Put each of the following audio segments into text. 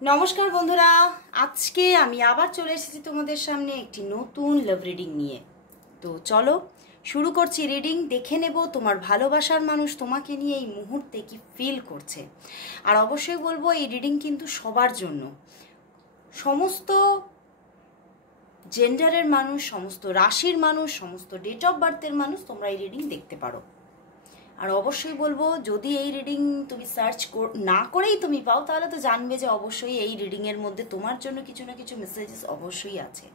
নমস্কার বন্ধুরা, আজকে আমি আবার চলে এসেছি তোমাদের সামনে একটি নতুন লাভ রিডিং নিয়ে। তো চলো শুরু করছি রিডিং। দেখে নেব তোমার ভালোবাসার মানুষ তোমাকে নিয়ে এই মুহূর্তে কি ফিল করছে। আর অবশ্যই বলবো এই রিডিং কিন্তু সবার জন্য, সমস্ত জেন্ডারের মানুষ, সমস্ত রাশির মানুষ, সমস্ত ডেট অফ বার্থের মানুষ তোমরা এই রিডিং দেখতে পারো। আর অবশ্যই বলবো, যদি এই রিডিং তুমি সার্চ না করেই তুমি পাও, তাহলে তো জানবে যে অবশ্যই এই রিডিংয়ের মধ্যে তোমার জন্য কিছু না কিছু মেসেজেস অবশ্যই আছে।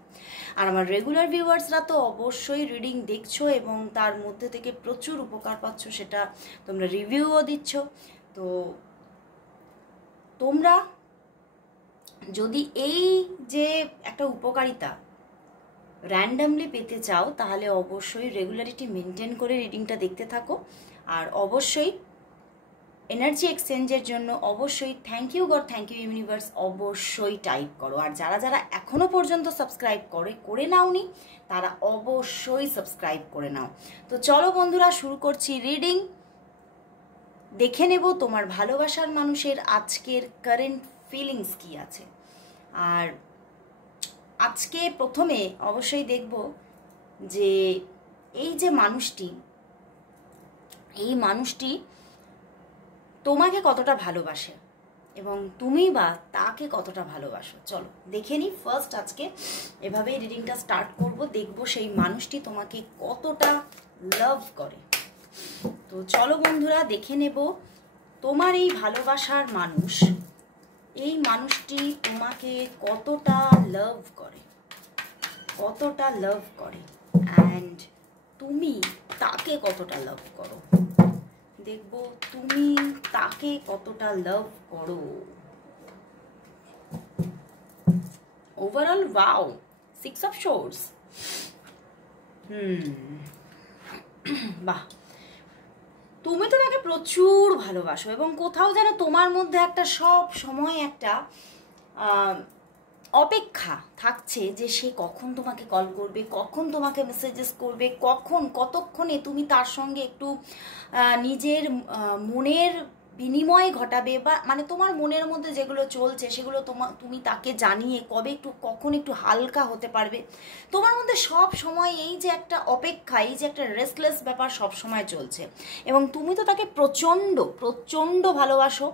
আর আমার রেগুলার ভিউয়ার্সরা তো অবশ্যই রিডিং দেখছো এবং তার মধ্যে থেকে প্রচুর উপকার পাচ্ছ, সেটা তোমরা রিভিউও দিচ্ছ। তো তোমরা যদি এই যে একটা উপকারিতা র্যান্ডামলি পেতে চাও, তাহলে অবশ্যই রেগুলারিটি মেনটেন করে রিডিংটা দেখতে থাকো। আর অবশ্যই এনার্জি এক্সচেঞ্জের জন্য অবশ্যই thank you God, thank you universe অবশ্যই টাইপ করো। আর যারা যারা এখনো পর্যন্ত সাবস্ক্রাইব করে নাওনি, তারা অবশ্যই সাবস্ক্রাইব করে নাও। তো চলো বন্ধুরা, শুরু করছি রিডিং। দেখে নেব তোমার ভালোবাসার মানুষের আজকের কারেন্ট ফিলিংস কি আছে। আর আজকে প্রথমে অবশ্যই দেখব যে এই যে মানুষটি, এই মানুষটি তোমাকে কতটা ভালোবাসে এবং তুমি বা তাকে কতটা ভালোবাসো। চলো দেখে নিই। ফার্স্ট আজকে এভাবেই রিডিংটা স্টার্ট করব, দেখব সেই মানুষটি তোমাকে কতটা লাভ করে। তো চলো বন্ধুরা, দেখে নেব তোমার এই ভালোবাসার মানুষ, এই মানুষটি তোমাকে কতটা লাভ করে, কতটা লাভ করে, অ্যান্ড তুমি তাকে কতটা লাভ করো। দেখবো তুমি তাকে কতটা লাভ করো। Overall wow, 6 of swords. বাহ, তুমি তো তাকে প্রচুর ভালোবাসো এবং কোথাও যেন তোমার মধ্যে একটা সব সময় একটা অপেক্ষা থাকছে যে সে কখন তোমাকে কল করবে, কখন তোমাকে মেসেজেস করবে, কতক্ষণে তুমি তার সঙ্গে একটু নিজের মনের বিনিময় ঘটাবে, বা মানে তোমার মনের মধ্যে যেগুলো চলছে সেগুলো তুমি তাকে জানিয়ে কখন একটু হালকা হতে পারবে। তোমার মধ্যে সব সময় এই যে একটা অপেক্ষা, এই যে একটা রেস্টলেস ব্যাপার সব সময় চলছে এবং তুমি তো তাকে প্রচণ্ড প্রচণ্ড ভালোবাসো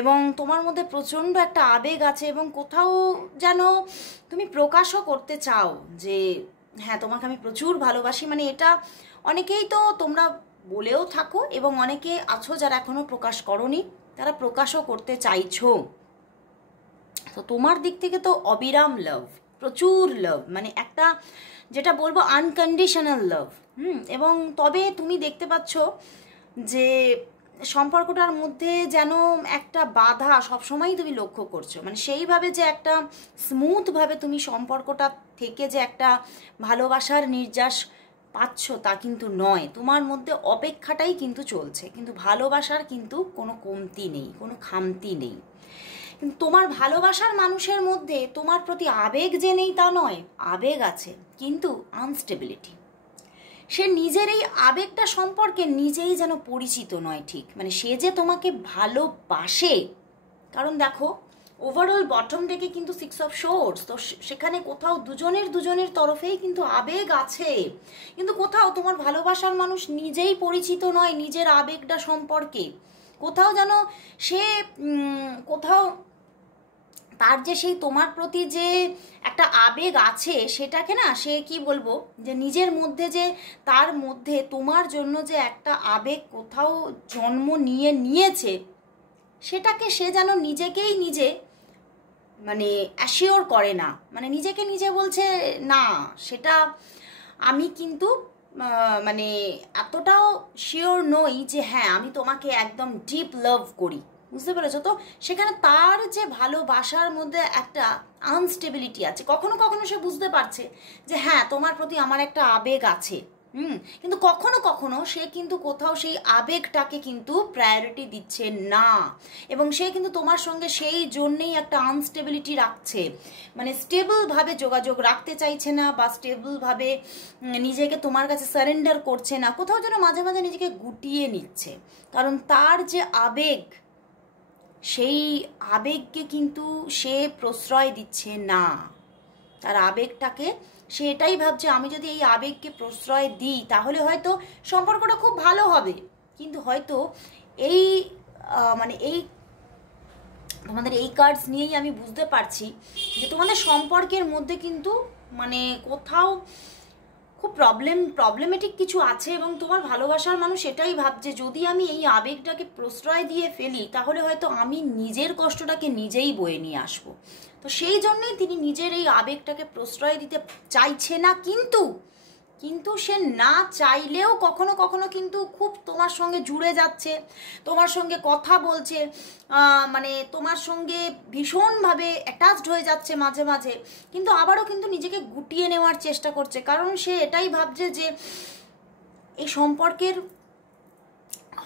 এবং তোমার মধ্যে প্রচণ্ড একটা আবেগ আছে এবং কোথাও যেন তুমি প্রকাশও করতে চাও যে হ্যাঁ, তোমাকে আমি প্রচুর ভালোবাসি। মানে এটা অনেকেই তো তোমরা বলেও থাকো এবং অনেকে আছো যারা এখনো প্রকাশ করোনি, তারা প্রকাশও করতে চাইছো। তো তোমার দিক থেকে তো অবিরাম লাভ, প্রচুর লাভ, মানে একটা যেটা বলবো আনকন্ডিশনাল লাভ। এবং তবে তুমি দেখতে পাচ্ছ যে সম্পর্কটার মধ্যে যেন একটা বাধা সবসময়ই তুমি লক্ষ্য করছো। মানে সেইভাবে যে একটা স্মুথভাবে তুমি সম্পর্কটা থেকে যে একটা ভালোবাসার নির্যাস পাচ্ছ তা কিন্তু নয়। তোমার মধ্যে অপেক্ষাটাই কিন্তু চলছে, কিন্তু ভালোবাসার কিন্তু কোনো কমতি নেই, কোনো খামতি নেই। কিন্তু তোমার ভালোবাসার মানুষের মধ্যে তোমার প্রতি আবেগ যে নেই তা নয়, আবেগ আছে, কিন্তু আনস্টেবিলিটি। সে নিজের এই আবেগটা সম্পর্কে নিজেই যেন পরিচিত নয় ঠিক, মানে সে যে তোমাকে ভালোবাসে। কারণ দেখো, ওভারঅল বটম ডেকে কিন্তু 6 অফ সোর্স, তো সেখানে কোথাও দুজনের তরফেই কিন্তু আবেগ আছে, কিন্তু কোথাও তোমার ভালোবাসার মানুষ নিজেই পরিচিত নয় নিজের আবেগটা সম্পর্কে। কোথাও যেন সে কোথাও তার যে সেই তোমার প্রতি যে একটা আবেগ আছে, সেটাকে না সে কি বলবো, যে নিজের মধ্যে যে তার মধ্যে তোমার জন্য যে একটা আবেগ কোথাও জন্ম নিয়েছে, সেটাকে সে যেন নিজেকেই নিজে মানে অ্যাসিওর করে না। মানে নিজেকে নিজে বলছে না, সেটা আমি কিন্তু মানে এতটাও শিওর নই যে হ্যাঁ আমি তোমাকে একদম ডিপ লাভ করি। বুঝতে পেরেছো? তো সেখানে তার যে ভালোবাসার মধ্যে একটা আনস্টেবিলিটি আছে। কখনো কখনো সে বুঝতে পারছে যে হ্যাঁ তোমার প্রতি আমার একটা আবেগ আছে, কিন্তু কখনো কখনো সে কিন্তু কোথাও সেই আবেগটাকে কিন্তু প্রায়োরিটি দিচ্ছে না এবং সে কিন্তু তোমার সঙ্গে সেই জন্যেই একটা আনস্টেবিলিটি রাখছে। মানে স্টেবলভাবে যোগাযোগ রাখতে চাইছে না বা স্টেবলভাবে নিজেকে তোমার কাছে সারেন্ডার করছে না, কোথাও যেন মাঝে মাঝে নিজেকে গুটিয়ে নিচ্ছে। কারণ তার যে আবেগ সেই আবেগকে কিন্তু সে প্রশ্রয় দিচ্ছে না। তার আবেগটাকে সে এটাই ভাবছে, আমি যদি এই আবেগকে প্রশ্রয় দিই তাহলে হয়তো সম্পর্কটা খুব ভালো হবে, কিন্তু হয়তো এই মানে এই তোমাদের এই কার্ডস নিয়েই আমি বুঝতে পারছি যে তোমাদের সম্পর্কের মধ্যে কিন্তু মানে কোথাও খুব প্রবলেমেটিক কিছু আছে, এবং তোমার ভালোবাসার মানুষ এটাই ভাবছে যদি আমি এই আবেগটাকে প্রশ্রয় দিয়ে ফেলি তাহলে হয়তো আমি নিজের কষ্টটাকে নিজেই বয়ে নিয়ে আসবো। তো সেই জন্যই তিনি নিজের এই আবেগটাকে প্রশ্রয় দিতে চাইছে না, কিন্তু সে না চাইলেও কখনো কখনো কিন্তু খুব তোমার সঙ্গে জুড়ে যাচ্ছে, তোমার সঙ্গে কথা বলছে, মানে তোমার সঙ্গে ভীষণভাবে অ্যাটাচড হয়ে যাচ্ছে মাঝে মাঝে, কিন্তু আবারও কিন্তু নিজেকে গুটিয়ে নেওয়ার চেষ্টা করছে, কারণ সে এটাই ভাবছে যে এই সম্পর্কের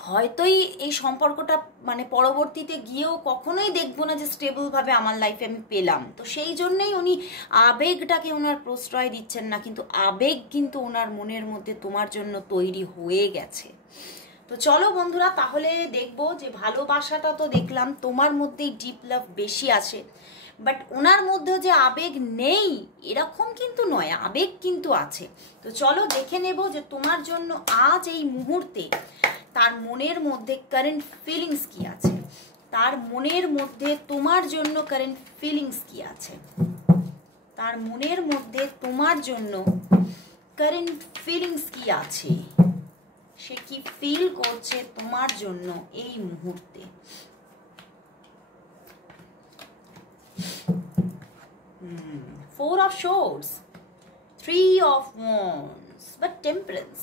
হয়তোই এই সম্পর্কটা মানে পরবর্তীতে গিয়েও কখনোই দেখবো না যে স্টেবলভাবে আমার লাইফে আমি পেলাম। তো সেই জন্যই উনি আবেগটাকে ওনার প্রশ্রয় দিচ্ছেন না, কিন্তু আবেগ কিন্তু ওনার মনের মধ্যে তোমার জন্য তৈরি হয়ে গেছে। তো চলো বন্ধুরা, তাহলে দেখবো যে ভালোবাসাটা তো দেখলাম তোমার মধ্যেই ডিপ লাভ বেশি আছে, বাট ওনার মধ্যেও যে আবেগ নেই এরকম কিন্তু নয়, আবেগ কিন্তু আছে। তো চলো দেখে নেব যে তোমার জন্য আজ এই মুহূর্তে তার মনের মধ্যে কারেন্ট ফিলিংস কি আছে, তার মনের মধ্যে তোমার জন্য কারেন্ট ফিলিংস কি আছে, তার মনের মধ্যে তোমার জন্য কারেন্ট ফিলিংস কি আছে, সে কি ফিল করছে তোমার জন্য এই মুহূর্তে। Four of Swords, Three of Wands, but Temperance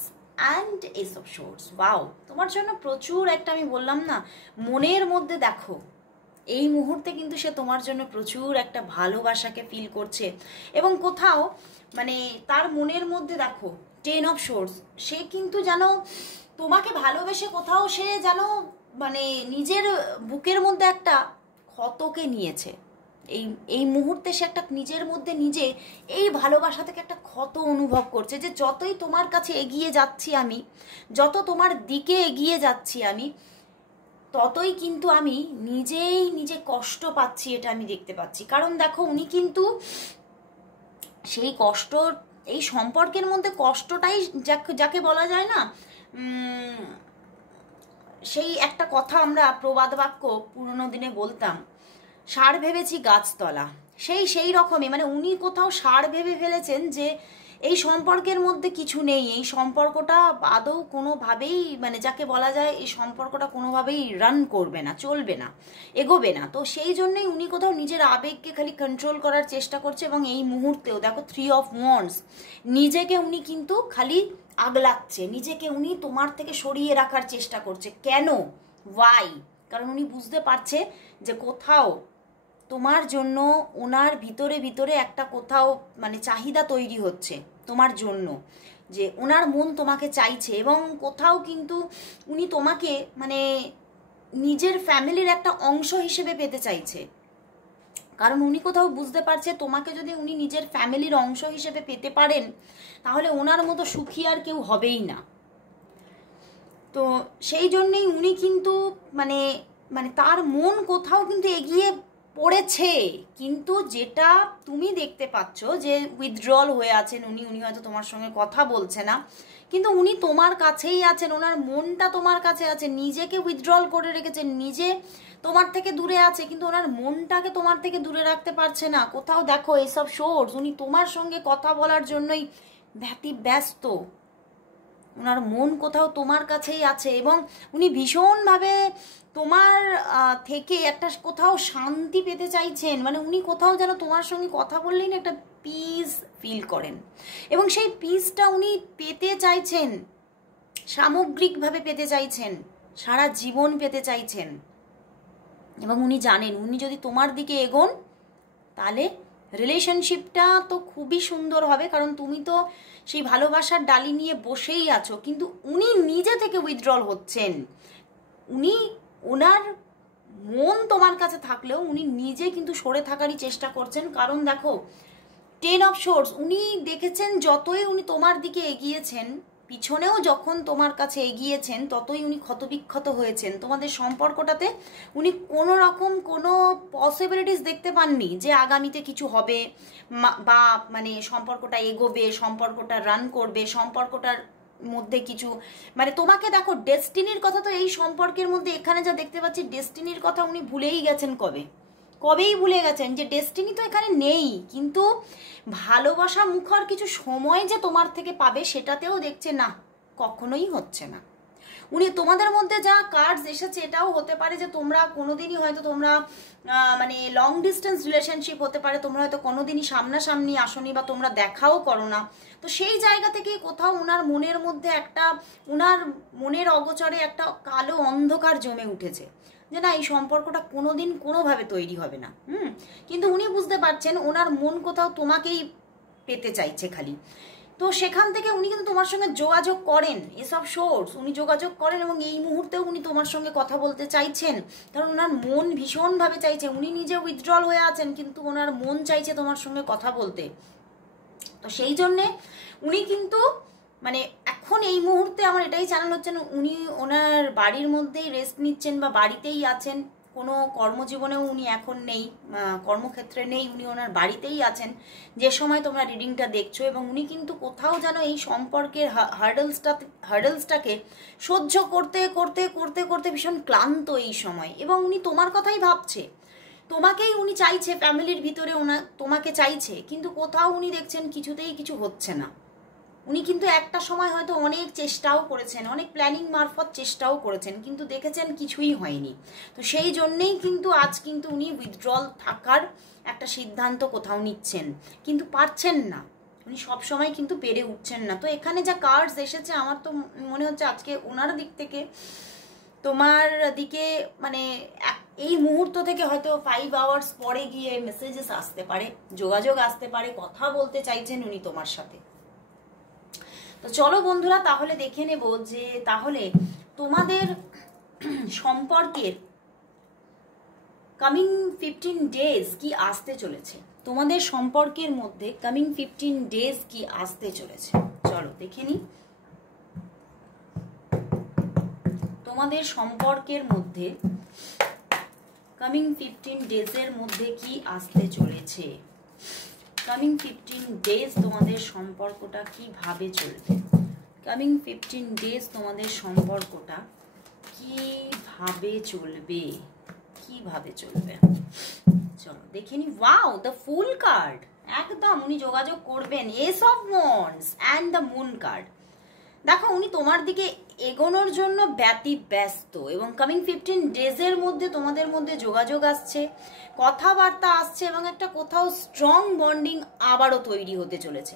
and Ace of Swords. Wow, তোমার জন্য প্রচুর একটা, আমি বললাম না, মনের মধ্যে দেখো এই মুহূর্তে কিন্তু সে তোমার জন্য প্রচুর একটা ভালোবাসাকে ফিল করছে, এবং কোথাও মানে তার মনের মধ্যে দেখো টেন অফ সোর্স, সে কিন্তু যেন তোমাকে ভালোবেসে কোথাও সে যেন মানে নিজের বুকের মধ্যে একটা ক্ষতকে নিয়েছে। এই মুহূর্তে সে একটা নিজের মধ্যে নিজে এই ভালোবাসা থেকে একটা ক্ষত অনুভব করছে, যে যতই তোমার কাছে এগিয়ে যাচ্ছি আমি, যত তোমার দিকে এগিয়ে যাচ্ছি আমি, ততই কিন্তু আমি নিজে কষ্ট পাচ্ছি, এটা আমি দেখতে পাচ্ছি। কারণ দেখো উনি কিন্তু সেই কষ্ট, এই সম্পর্কের মধ্যে কষ্টটাই যাকে বলা যায় না, সেই একটা কথা আমরা প্রবাদ বাক্য পুরনো দিনে বলতাম, ষাঁড় ভেবেছি গাছতলা, সেই রকমই মানে উনি কোথাও ষাঁড় ভেবে ফেলেছেন যে এই সম্পর্কের মধ্যে কিছু নেই, এই সম্পর্কটা আদৌ কোনোভাবেই মানে যাকে বলা যায় এই সম্পর্কটা কোনোভাবেই রান করবে না, চলবে না, এগোবে না। তো সেই জন্যই উনি কোথাও নিজের আবেগকে খালি কন্ট্রোল করার চেষ্টা করছে, এবং এই মুহূর্তেও দেখো থ্রি অফ ওয়ান্ডস, নিজেকে উনি কিন্তু খালি আগলাচ্ছে, নিজেকে উনি তোমার থেকে সরিয়ে রাখার চেষ্টা করছে। কেন? ওয়াই? কারণ উনি বুঝতে পারছে যে কোথাও তোমার জন্য ওনার ভিতরে একটা কোথাও মানে চাহিদা তৈরি হচ্ছে তোমার জন্য, যে ওনার মন তোমাকে চাইছে, এবং কোথাও কিন্তু উনি তোমাকে মানে নিজের ফ্যামিলির একটা অংশ হিসেবে পেতে চাইছে। কারণ উনি কোথাও বুঝতে পারছে তোমাকে যদি উনি নিজের ফ্যামিলির অংশ হিসেবে পেতে পারেন তাহলে ওনার মতো সুখী আর কেউ হবেই না। তো সেই জন্যেই উনি কিন্তু মানে মানে তার মন কোথাও কিন্তু এগিয়ে পড়েছে, কিন্তু যেটা তুমি দেখতে পাচ্ছ যে উইথড্রল হয়ে আছেন উনি হয়তো তোমার সঙ্গে কথা বলছে না, কিন্তু উনি তোমার কাছেই আছেন, ওনার মনটা তোমার কাছে আছে, নিজেকে উইথড্রল করে রেখেছেন, নিজে তোমার থেকে দূরে আছে, কিন্তু ওনার মনটাকে তোমার থেকে দূরে রাখতে পারছে না। কোথাও দেখো এসব সোর্স, উনি তোমার সঙ্গে কথা বলার জন্যই ব্যস্ত, ওনার মন কোথাও তোমার কাছেই আছে, এবং উনি ভীষণভাবে তোমার থেকে একটা কোথাও শান্তি পেতে চাইছেন। মানে উনি কোথাও যেন তোমার সঙ্গে কথা বললেই না একটা পিস ফিল করেন, এবং সেই পিসটা উনি পেতে চাইছেন, সামগ্রিকভাবে পেতে চাইছেন, সারা জীবন পেতে চাইছেন। এবং উনি জানেন উনি যদি তোমার দিকে এগোন তাহলে রিলেশনশিপটা তো খুবই সুন্দর হবে, কারণ তুমি তো সেই ভালোবাসার ডালি নিয়ে বসেই আছো, কিন্তু উনি নিজে থেকে উইথড্রল হচ্ছেন। উনি ওনার মন তোমার কাছে থাকলেও উনি নিজে কিন্তু সরে থাকারই চেষ্টা করছেন। কারণ দেখো টেন অফ সোর্স, উনি দেখেছেন যতই উনি তোমার দিকে এগিয়েছেন পিছনেও যখন তোমার কাছে এগিয়েছেন ততই উনি ক্ষতবিক্ষত হয়েছেন। তোমাদের সম্পর্কটাতে উনি কোনো রকম কোনো পসিবিলিটিস দেখতে পাননি যে আগামীতে কিছু হবে বা মানে সম্পর্কটা এগোবে, সম্পর্কটা রান করবে, সম্পর্কটার মধ্যে কিছু মানে তোমাকে দেখো ডেস্টিনির কথা তো এই সম্পর্কের মধ্যে এখানে যা দেখতে পাচ্ছি ডেস্টিনির কথা উনি ভুলেই গেছেন কবেই ভুলে গেছেন যে ডেস্টিনি তো এখানে নেই, কিন্তু ভালোবাসা মুখর কিছু সময় যে তোমার থেকে পাবে সেটাতেও দেখছে না, কখনোই হচ্ছে না। উনি তোমাদের মধ্যে যা কার্ডস এসেছে এটাও হতে পারে যে তোমরা কোনোদিনই হয়তো তোমরা মানে লং ডিস্টেন্স রিলেশনশিপ হতে পারে, তোমরা হয়তো কোনোদিনই সামনাসামনি আসনি বা তোমরা দেখাও করো না। তো সেই জায়গা থেকেই কোথাও ওনার মনের মধ্যে একটা, ওনার মনের অগোচরে একটা কালো অন্ধকার জমে উঠেছে যে না এই সম্পর্কটা কোনোদিন কোনোভাবে তৈরি হবে না। কিন্তু উনি বুঝতে পারছেন ওনার মন কোথাও তোমাকেই পেতে চাইছে খালি। তো সেখান থেকে উনি কিন্তু তোমার সঙ্গে যোগাযোগ করেন, এসব সোর্স উনি যোগাযোগ করেন এবং এই মুহূর্তেও উনি তোমার সঙ্গে কথা বলতে চাইছেন, কারণ ওনার মন ভীষণভাবে চাইছে। উনি নিজে উইথড্রল হয়ে আছেন কিন্তু ওনার মন চাইছে তোমার সঙ্গে কথা বলতে। তো সেই জন্যে উনি কিন্তু মানে এখন এই মুহূর্তে আমার এটাই চ্যানেল হচ্ছে না, উনি ওনার বাড়ির মধ্যেই রেস্ট নিচ্ছেন বা বাড়িতেই আছেন, কোনো কর্মজীবনেও উনি এখন নেই, কর্মক্ষেত্রে নেই, উনি ওনার বাড়িতেই আছেন যে সময় তোমরা রিডিংটা দেখছো। এবং উনি কিন্তু কোথাও যেন এই সম্পর্কের হার্ডলসটাকে সহ্য করতে করতে করতে করতে ভীষণ ক্লান্ত এই সময়, এবং উনি তোমার কথাই ভাবছে, তোমাকেই উনি চাইছে, ফ্যামিলির ভিতরে তোমাকে চাইছে, কিন্তু কোথাও উনি দেখছেন কিছুতেই কিছু হচ্ছে না। উনি কিন্তু একটা সময় হয়তো অনেক চেষ্টাও করেছেন, অনেক প্ল্যানিং মারফত চেষ্টাও করেছেন, কিন্তু দেখেছেন কিছুই হয়নি। তো সেই জন্যেই কিন্তু আজ কিন্তু উনি উইথড্রল থাকার একটা সিদ্ধান্ত কোথাও নিচ্ছেন, কিন্তু পারছেন না, উনি সবসময় কিন্তু পেরে উঠছেন না। তো এখানে যা কার্ডস এসেছে আমার তো মনে হচ্ছে আজকে ওনার দিক থেকে তোমার দিকে মানে এই মুহূর্ত থেকে হয়তো 5 আওয়ার্স পরে গিয়ে মেসেজেস আসতে পারে, যোগাযোগ আসতে পারে, কথা বলতে চাইছেন উনি তোমার সাথে। তো চলো বন্ধুরা তাহলে দেখে নেব যে তাহলে তোমাদের সম্পর্কের কামিং 15 ডেজ কি আসতে চলেছে, তোমাদের সম্পর্কের মধ্যে কামিং 15 ডেজ কি আসতে চলেছে। চলো দেখে নি তোমাদের সম্পর্কের মধ্যে কামিং 15 ডেজের মধ্যে কি আসতে চলেছে। কামিং 15 ডেজ তোমাদের সম্পর্কটা কিভাবে চলবে, কামিং 15 ডেজ তোমাদের সম্পর্কটা কিভাবে চলবে, কিভাবে চলবে। চলো দেখে নি। ওয়াও, দ্য ফুল কার্ড, একদম উনি যোগাযোগ করবেন, S of wands and the moon card. দেখো উনি তোমার দিকে এগোনোর জন্য ব্যস্ত, এবং কামিং 15 ডেজের মধ্যে তোমাদের মধ্যে যোগাযোগ আসছে, কথাবার্তা আসছে, এবং একটা কোথাও স্ট্রং বন্ডিং আবারও তৈরি হতে চলেছে।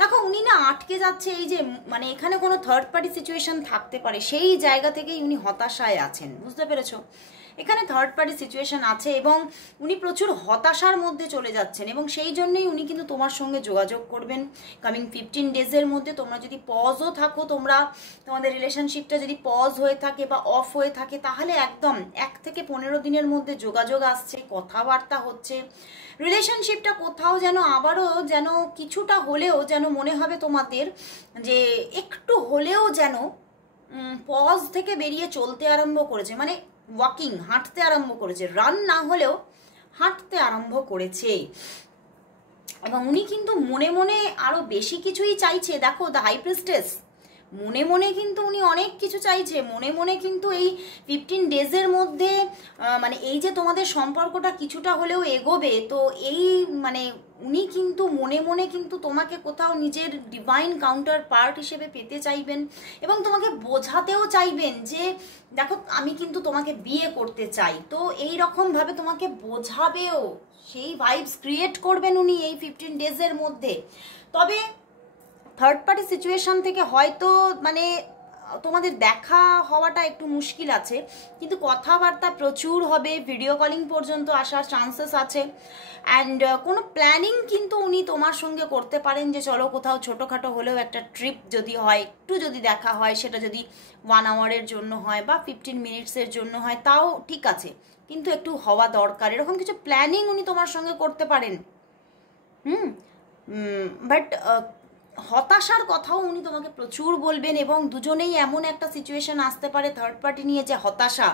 দেখো উনি না আটকে যাচ্ছে, এই যে মানে এখানে কোনো থার্ড পার্টি সিচুয়েশন থাকতে পারে, সেই জায়গা থেকেই উনি হতাশায় আছেন, বুঝতে পেরেছো। এখানে থার্ড পার্টি সিচুয়েশন আছে এবং উনি প্রচুর হতাশার মধ্যে চলে যাচ্ছেন, এবং সেই জন্যই উনি কিন্তু তোমার সঙ্গে যোগাযোগ করবেন কামিং 15 ডেজের মধ্যে। তোমরা যদি পজও থাকো, তোমাদের রিলেশনশিপটা যদি পজ হয়ে থাকে বা অফ হয়ে থাকে, তাহলে একদম 1 থেকে 15 দিনের মধ্যে যোগাযোগ আসছে, কথাবার্তা হচ্ছে, রিলেশনশিপটা কোথাও যেন আবারও যেন কিছুটা হলেও যেন মনে হবে তোমাদের যে একটু হলেও যেন পজ থেকে বেরিয়ে চলতে আরম্ভ করেছে, মানে ওয়াকিং, হাঁটতে আরম্ভ করেছে, রান না হলেও হাঁটতে আরম্ভ করেছে। এবং উনি কিন্তু মনে মনে আরো বেশি কিছুই চাইছে। দেখো দ্য হাই প্রিস্টেস, মনে মনে কিন্তু উনি অনেক কিছু চাইছে, মনে মনে কিন্তু এই 15 ডেজের মধ্যে মানে এই যে তোমাদের সম্পর্কটা কিছুটা হলেও এগোবে, তো এই মানে উনি কিন্তু মনে মনে কিন্তু তোমাকে কোথাও নিজের ডিভাইন কাউন্টার পার্ট হিসেবে পেতে চাইবেন, এবং তোমাকে বোঝাতেও চাইবেন যে দেখো আমি কিন্তু তোমাকে বিয়ে করতে চাই। তো এই রকমভাবে তোমাকে বোঝাবেও, সেই ভাইবস ক্রিয়েট করবেন উনি এই 15 ডেজের মধ্যে। তবে থার্ড পার্টি সিচুয়েশন থেকে হয়তো মানে তোমাদের দেখা হওয়াটা একটু মুশকিল আছে, কিন্তু কথাবার্তা প্রচুর হবে, ভিডিও কলিং পর্যন্ত আসার চান্সেস আছে। অ্যান্ড কোনো প্ল্যানিং কিন্তু উনি তোমার সঙ্গে করতে পারেন যে চলো কোথাও ছোটোখাটো হলেও একটা ট্রিপ যদি হয়, একটু যদি দেখা হয়, সেটা যদি 1 আওয়ারের জন্য হয় বা 15 মিনিটসের জন্য হয় তাও ঠিক আছে, কিন্তু একটু হওয়া দরকার, এরকম কিছু প্ল্যানিং উনি তোমার সঙ্গে করতে পারেন। বাট হতাশার কথাও উনি তোমাকে প্রচুর বলবেন, এবং দুজনেই এমন একটা সিচুয়েশন আসতে পারে থার্ড পার্টি নিয়ে যে হতাশা,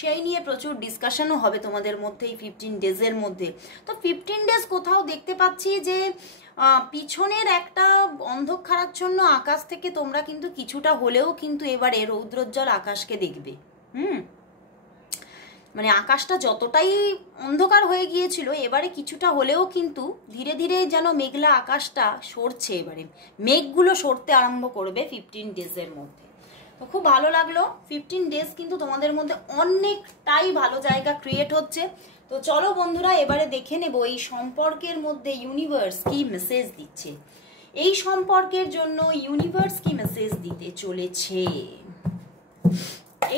সেই নিয়ে প্রচুর ডিসকাশনও হবে তোমাদের মধ্যে এই 15 ডেজের মধ্যে। তো 15 ডেজ কোথাও দেখতে পাচ্ছি যে পিছনের একটা অন্ধকারাচ্ছন্ন আকাশ থেকে তোমরা কিন্তু কিছুটা হলেও কিন্তু এবারে রৌদ্রোজ্জ্বল আকাশকে দেখবে। মানে আকাশটা যতটাই অন্ধকার হয়ে গিয়েছিল, এবারে কিছুটা হলেও কিন্তু ধীরে ধীরে যেন মেঘলা আকাশটা সরছে, এবারে মেঘগুলো সরতে আরম্ভ করবে 15 ডেজের মধ্যে। তো খুব ভালো লাগলো, 15 ডেজ কিন্তু তোমাদের মধ্যে অনেকটাই ভালো জায়গা ক্রিয়েট হচ্ছে। তো চলো বন্ধুরা, এবারে দেখে নেব এই সম্পর্কের মধ্যে ইউনিভার্স কি মেসেজ দিচ্ছে, এই সম্পর্কের জন্য ইউনিভার্স কি মেসেজ দিতে চলেছে,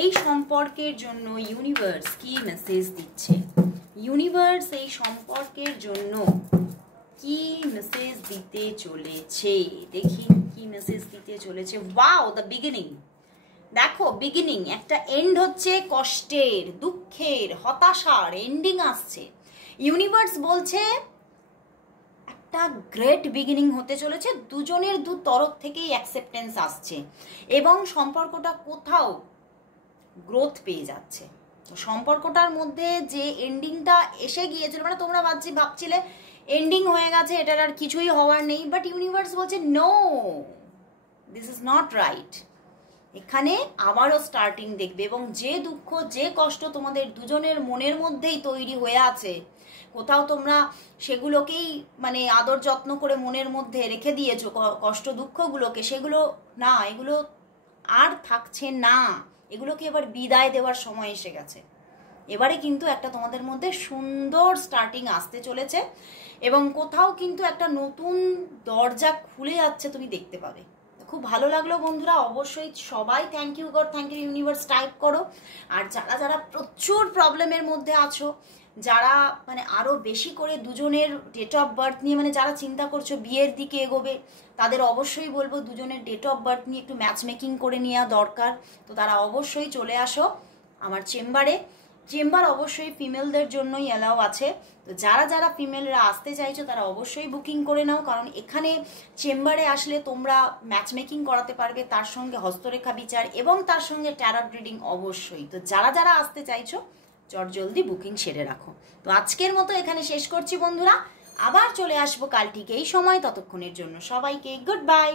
এই সম্পর্কের জন্য ইউনিভার্স কি মেসেজ দিচ্ছে, ইউনিভার্স এই সম্পর্কের জন্য কি মেসেজ দিতে চলেছে, দেখি কি মেসেজ দিতে চলেছে। Wow, the beginning. দেখো বিগিনিং, একটা এন্ড হচ্ছে, কষ্টের, দুঃখের, হতাশার এন্ডিং আসছে। ইউনিভার্স বলছে একটা গ্রেট বিগিনিং হতে চলেছে, দুজনের দু তরফ থেকেই অ্যাকসেপ্টেন্স আসছে এবং সম্পর্কটা কোথাও গ্রোথ পেয়ে যাচ্ছে। তো সম্পর্কটার মধ্যে যে এন্ডিংটা এসে গিয়েছিল, মানে তোমরা ভাবছিলে এন্ডিং হয়ে গেছে, এটার আর কিছুই হওয়ার নেই, বাট ইউনিভার্স বলছে no, this is not right, এখানে আবারও স্টার্টিং দেখবে। এবং যে দুঃখ যে কষ্ট তোমাদের দুজনের মনের মধ্যেই তৈরি হয়ে আছে, কোথাও তোমরা সেগুলোকেই মানে আদর যত্ন করে মনের মধ্যে রেখে দিয়েছো কষ্ট দুঃখগুলোকে, সেগুলো না, এগুলো আর থাকছে না, এগুলোকে এবার বিদায় দেওয়ার সময় এসে গেছে। এবারে কিন্তু একটা তোমাদের মধ্যে সুন্দর স্টার্টিং আসতে চলেছে এবং কোথাও কিন্তু একটা নতুন দরজা খুলে যাচ্ছে, তুমি দেখতে পাবে। খুব ভালো লাগলো বন্ধুরা, অবশ্যই সবাই thank you God, thank you universe type করো। আর যারা যারা প্রচুর প্রবলেমের মধ্যে আছো, যারা মানে আরও বেশি করে দুজনের ডেট অফ বার্থ নিয়ে, মানে যারা চিন্তা করছো বিয়ের দিকে এগোবে, তাদের অবশ্যই বলবো দুজনের ডেট অফ বার্থ নিয়ে একটু ম্যাচ মেকিং করে নেওয়া দরকার। তো তারা অবশ্যই চলে আসো আমার চেম্বারে। চেম্বার অবশ্যই ফিমেলদের জন্যই অ্যালাউ আছে। তো যারা যারা ফিমেলরা আসতে চাইছো তারা অবশ্যই বুকিং করে নাও, কারণ এখানে চেম্বারে আসলে তোমরা ম্যাচ মেকিং করাতে পারবে, তার সঙ্গে হস্তরেখা বিচার এবং তার সঙ্গে ট্যারট রিডিং অবশ্যই। তো যারা যারা আসতে চাইছো জলদি বুকিং সেরে রাখো। তো আজকের মতো এখানে শেষ করছি বন্ধুরা, আবার চলে আসবো কাল ঠিক এই সময়। ততক্ষণের জন্য সবাইকে গুড বাই।